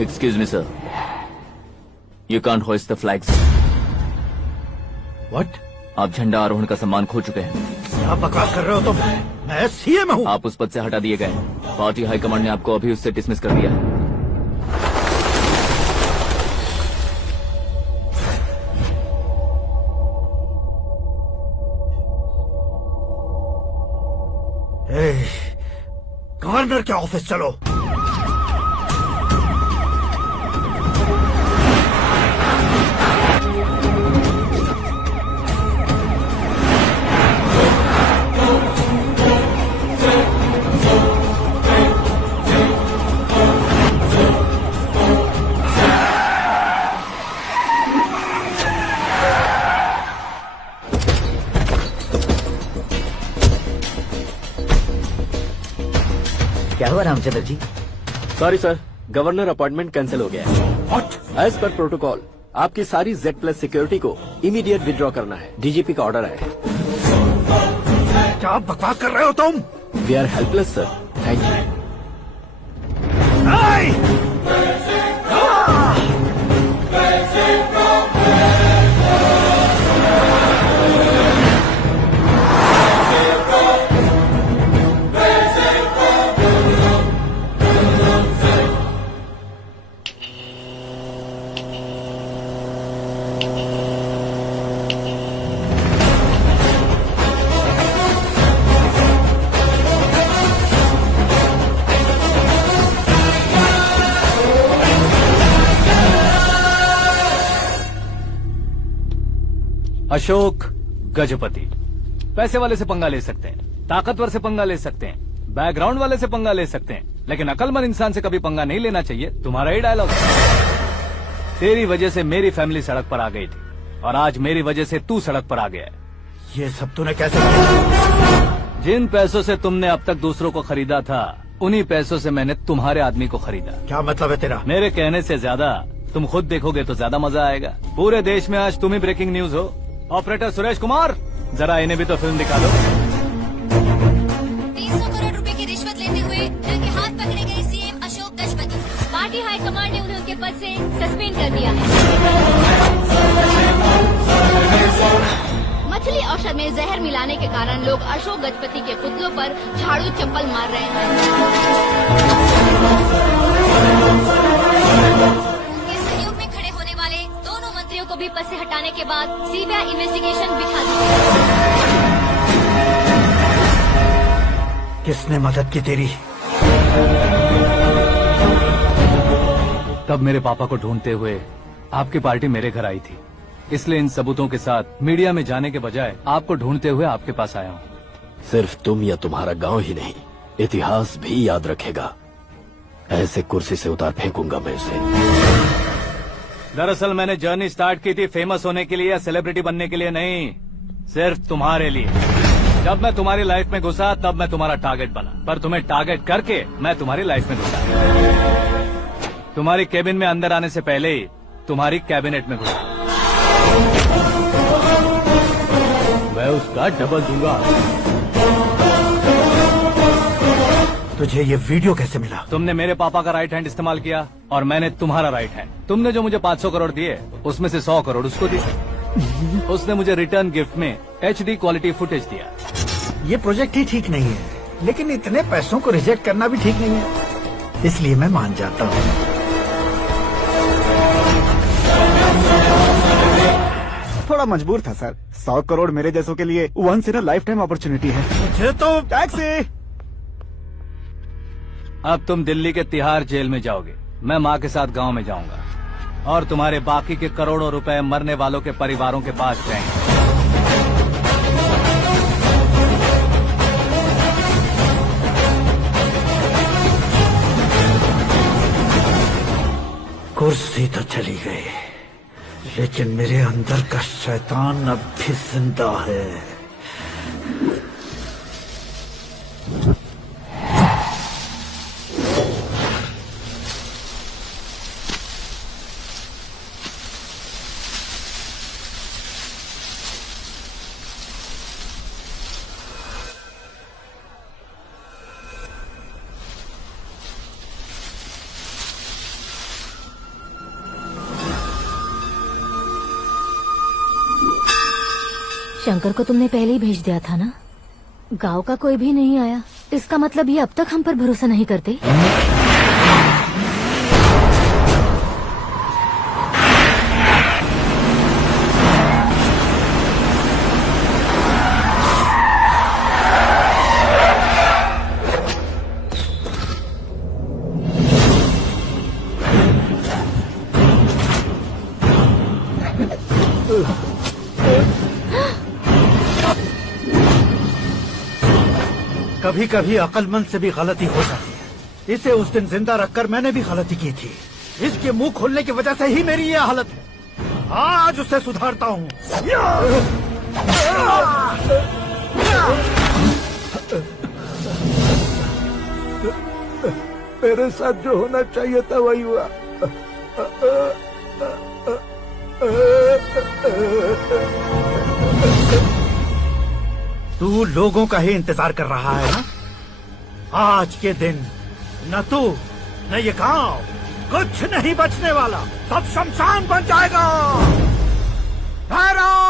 Excuse me, sir. You can't hoist the flags. What? आप झंडा आरोहण का सम्मान खो चुके हैं। क्या बकवास कर रहे हो तुम? मैं सीएम हूँ। आप उस पद से हटा दिए गए। पार्टी हाईकमांड ने आपको अभी उससे डिसमिस कर दिया है। गवर्नर के ऑफिस चलो। क्या हुआ Ramchandra ji? Sorry sir, governor appointment cancel हो गया है। What? एज पर प्रोटोकॉल आपकी सारी Z+ सिक्योरिटी को इमीडिएट विड्रॉ करना है। डीजीपी का ऑर्डर आया है। क्या बकवास कर रहे हो तुम? We are helpless sir, thank you. Ashok Gajapati पैसे वाले से पंगा ले सकते हैं, ताकतवर से पंगा ले सकते हैं, बैकग्राउंड वाले से पंगा ले सकते हैं, लेकिन अकलमंद इंसान से कभी पंगा नहीं लेना चाहिए। तुम्हारा ही डायलॉग। तेरी वजह से मेरी फैमिली सड़क पर आ गई थी और आज मेरी वजह से तू सड़क पर आ गया है। ये सब तूने कैसे किया? जिन पैसों से तुमने अब तक दूसरों को खरीदा था, उन्हीं पैसों से मैंने तुम्हारे आदमी को खरीदा। क्या मतलब है तेरा? मेरे कहने से ज्यादा तुम खुद देखोगे तो ज्यादा मजा आएगा। पूरे देश में आज तुम ही ब्रेकिंग न्यूज हो। ऑपरेटर सुरेश कुमार, जरा इन्हें भी तो फिल्म दिखा दो। 300 करोड़ रुपए की रिश्वत लेते हुए उनके हाथ पकड़े गए CM Ashok Gajapati. Party high command ने उन्हें उनके पद से सस्पेंड कर दिया है। मछली औषध में जहर मिलाने के कारण लोग अशोक गजपति के पुतलों पर झाड़ू चप्पल मार रहे हैं। उनके सहयोग में खड़े होने वाले दोनों मंत्रियों को भी पद से हटाने के बाद सीबीआई इन्वेस्टिगेशन बिठा दी। किसने मदद की तेरी? तब मेरे पापा को ढूंढते हुए आपकी पार्टी मेरे घर आई थी, इसलिए इन सबूतों के साथ मीडिया में जाने के बजाय आपको ढूंढते हुए आपके पास आया हूँ। सिर्फ तुम या तुम्हारा गांव ही नहीं, इतिहास भी याद रखेगा। ऐसे कुर्सी से उतार फेंकूंगा मैं उसे। दरअसल मैंने जर्नी स्टार्ट की थी फेमस होने के लिए या सेलिब्रिटी बनने के लिए नहीं, सिर्फ तुम्हारे लिए। जब मैं तुम्हारी लाइफ में घुसा तब मैं तुम्हारा टारगेट बना, पर तुम्हें टारगेट करके मैं तुम्हारी लाइफ में घुसा। तुम्हारी केबिन में अंदर आने से पहले ही तुम्हारी कैबिनेट में घुसा। मैं उसका डबल दूंगा। तुझे ये वीडियो कैसे मिला? तुमने मेरे पापा का राइट हैंड इस्तेमाल किया और मैंने तुम्हारा राइट हैंड। तुमने जो मुझे 500 करोड़ दिए उसमें से 100 करोड़ उसको दिए। उसने मुझे रिटर्न गिफ्ट में HD क्वालिटी फुटेज दिया। ये प्रोजेक्ट ही ठीक नहीं है, लेकिन इतने पैसों को रिजेक्ट करना भी ठीक नहीं है, इसलिए मैं मान जाता हूँ। थोड़ा मजबूर था सर। 100 करोड़ मेरे जैसों के लिए once in a lifetime opportunity है। मुझे तो टैक्सी। अब तुम दिल्ली के तिहाड़ जेल में जाओगे, मैं माँ के साथ गांव में जाऊंगा और तुम्हारे बाकी के करोड़ों रुपए मरने वालों के परिवारों के पास जाएंगे। कुर्सी तो चली गई, लेकिन मेरे अंदर का शैतान अब भी जिंदा है। शंकर को तुमने पहले ही भेज दिया था ना? गांव का कोई भी नहीं आया, इसका मतलब ये अब तक हम पर भरोसा नहीं करते। कभी कभी अक्लमंद से भी गलती हो जाती है। इसे उस दिन जिंदा रखकर मैंने भी गलती की थी। इसके मुंह खोलने की वजह से ही मेरी ये हालत है। आज उसे सुधारता हूँ। मेरे साथ जो होना चाहिए था वही हुआ। तू लोगों का ही इंतजार कर रहा है ना? आज के दिन न तू न ये गांव कुछ नहीं बचने वाला, सब शमशान बन जाएगा। भैरव!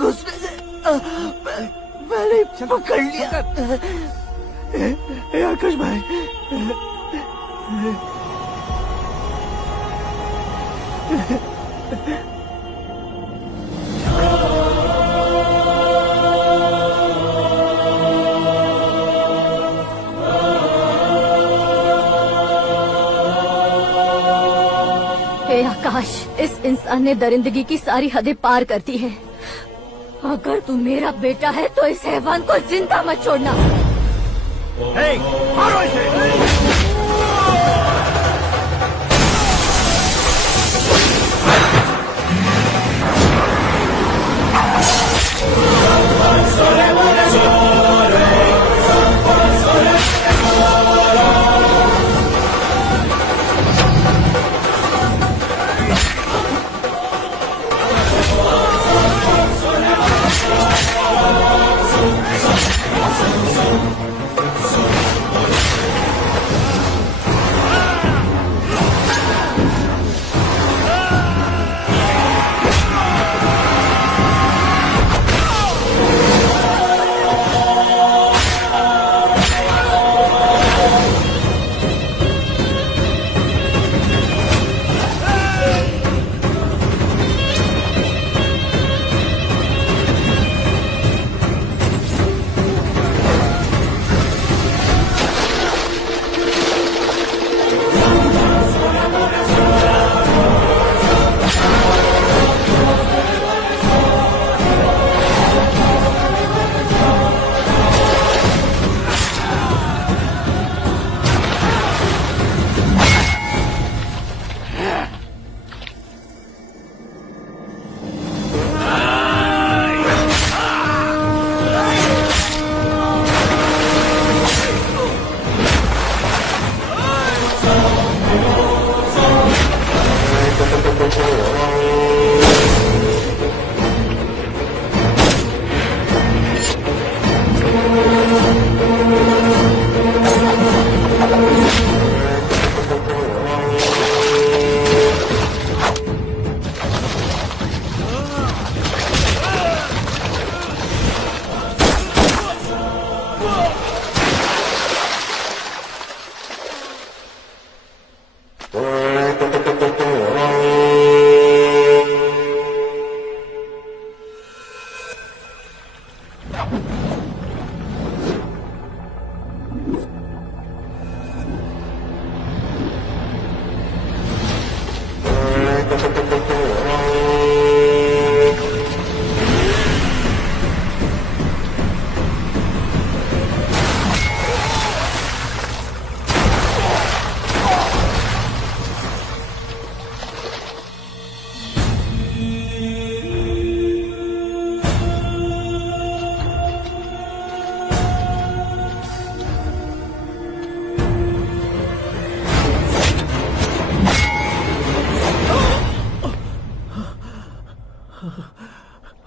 घुसने से मैंने पकड़ लिया। आकाश भाई, हे आकाश, इस इंसान ने दरिंदगी की सारी हदें पार कर दी है। अगर तू मेरा बेटा है तो इस हैवान को जिंदा मत छोड़ना। हे, मारो इसे।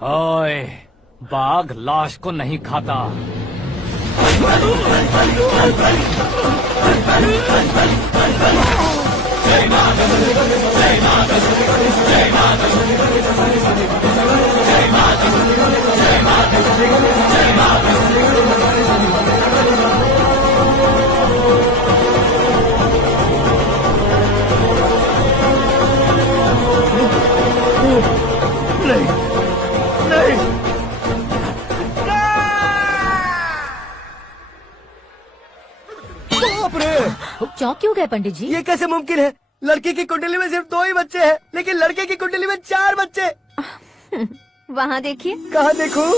ओए, बाघ लाश को नहीं खाता। नहीं नहीं बाप रे, चौंक क्यों गए पंडित जी? ये कैसे मुमकिन है? लड़की की कुंडली में सिर्फ 2 ही बच्चे हैं, लेकिन लड़के की कुंडली में 4 बच्चे। वहाँ देखिए। कहाँ देखूं?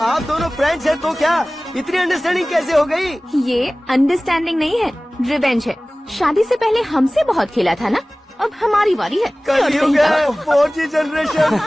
आप दोनों फ्रेंड्स हैं तो क्या इतनी अंडरस्टैंडिंग कैसे हो गई? ये अंडरस्टैंडिंग नहीं है, रिवेंज है। शादी से पहले हमसे बहुत खेला था ना, अब हमारी बारी है। कल ही हो गया 4G जनरेशन।